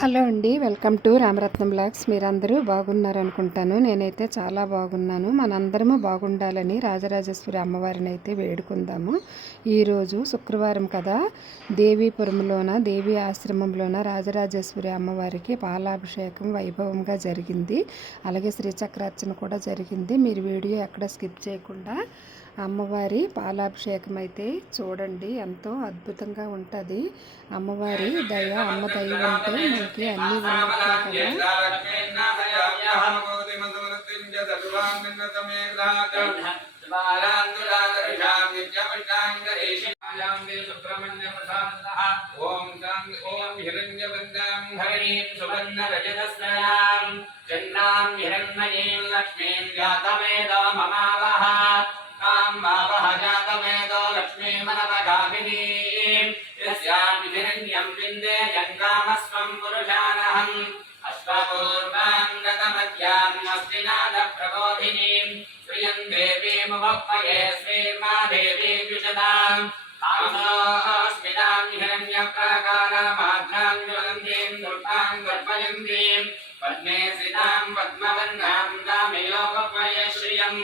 Hello అండి welcome to Ramaratnam blogs. మీరందరూ బాగున్నారు అనుకుంటాను నేనైతే చాలా బాగున్నాను. మనందరము బాగుండాలని రాజరాజేశ్వరి అమ్మవారిని అయితే వేడుకుందాము. ఈరోజు శుక్రవారం కదా. దేవీపురంలోన దేవి ఆశ్రమంలోన రాజరాజేశ్వరి అమ్మవారికి పాలాభిషేకం వైభవంగా జరిగింది. అలాగే శ్రీచక్రార్చన కూడా జరిగింది. మీరు వీడియో ఎక్కడ స్కిప్ చేయకుండా అమ్మవారి పాలాభిషేకం అయితే చూడండి ఎంతో అద్భుతంగా ఉంటుంది. అమ్మవారి దయ అమ్మ దయ ఉంటే మనకి అన్ని ఉన్నట్లే కదా. लक्ष्मीमनवगामिनीम् यस्यां हिरण्यं विन्दे जङ्गामस्वं पुरुषानहम् अश्वपूर्वां गतमद्याम् अस्ति नादप्रबोधिनीम् श्रियं देवीमुपह्वये श्रीर्मा देवी द्विषदाम् तामसोऽस्मितां हिरण्यप्राकारामाद्रां ज्वलन्तीं दुर्गां गर्भयन्तीं पद्मे सितां पद्मवन्नां दामिलोपह्वये श्रियम्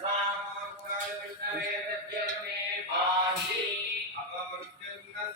सर्वामोक्षाय विष्णवे सत्यमे पाहि अपमृत्युर्न